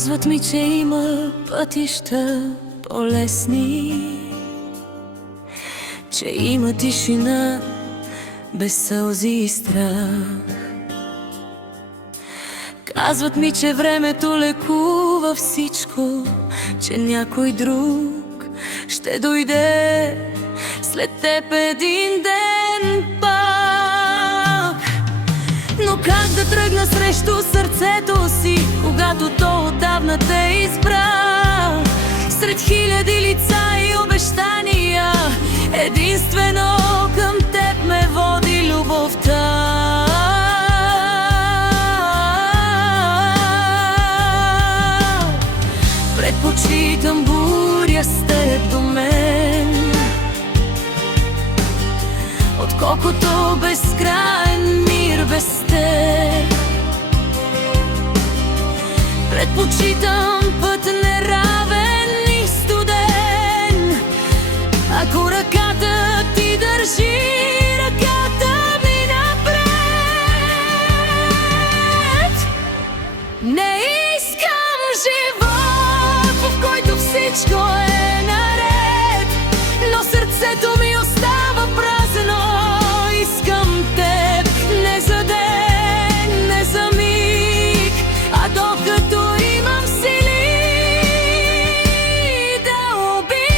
Казват ми, че има пътища по-лесни, че има тишина без сълзи и страх. Казват ми, че времето лекува всичко, че някой друг ще дойде след теб един ден пак. Но как да тръгна срещу сърцето си, когато то отдавна те избра? Сред хиляди лица и обещания, единствено към теб ме води любовта. Предпочитам буря с теб до мен, отколкото безкрайен мир без теб. Предпочитам път неравен и студен, ако ръката ти държи ръката ми напред. Не искам живот, в който всичко е наред, но сърцето ми остава празно. Искам теб не за ден, не за миг, а докато имам сили да обичам.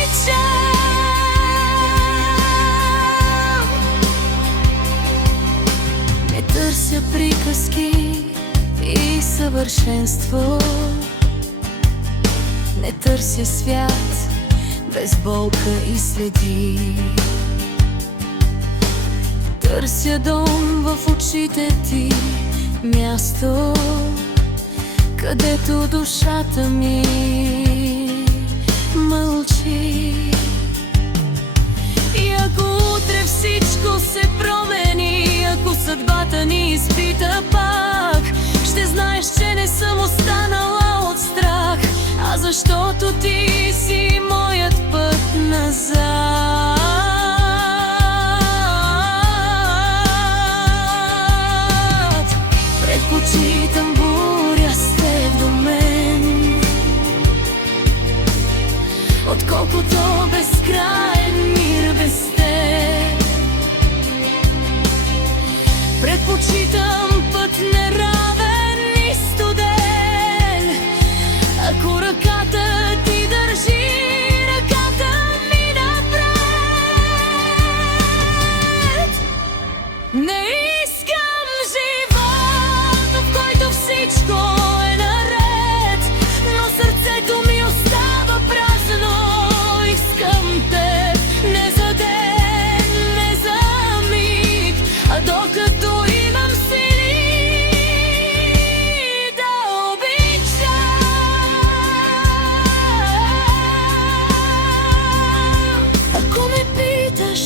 Не търся приказки и съвършенство, не търся свят без болка и следи. Търся дом в очите ти, място, където душата ми мълчи. И ако утре всичко се промени, ако съдбата ни изпита пак, ще знаеш, че не съм останала от страх, а защото ти си моят път назад. Предпочитам буря с теб до мен, отколкото безкрайен мир без теб. Предпочитам път неравен и студен, ако ръката ти държи ръката ми напред. Не искам живот, в който всичко е наред, но сърцето ми остава празно. Искам теб не за ден, не за миг, а докато имам сили да обичам. Ако ме питаш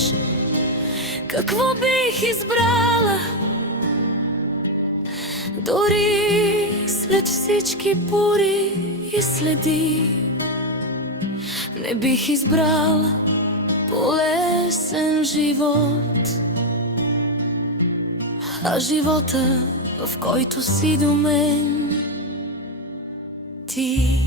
какво бих избрала, дори след всички бури и следи, не бих избрала по-лесен живот, а живота, в който си до мен ти.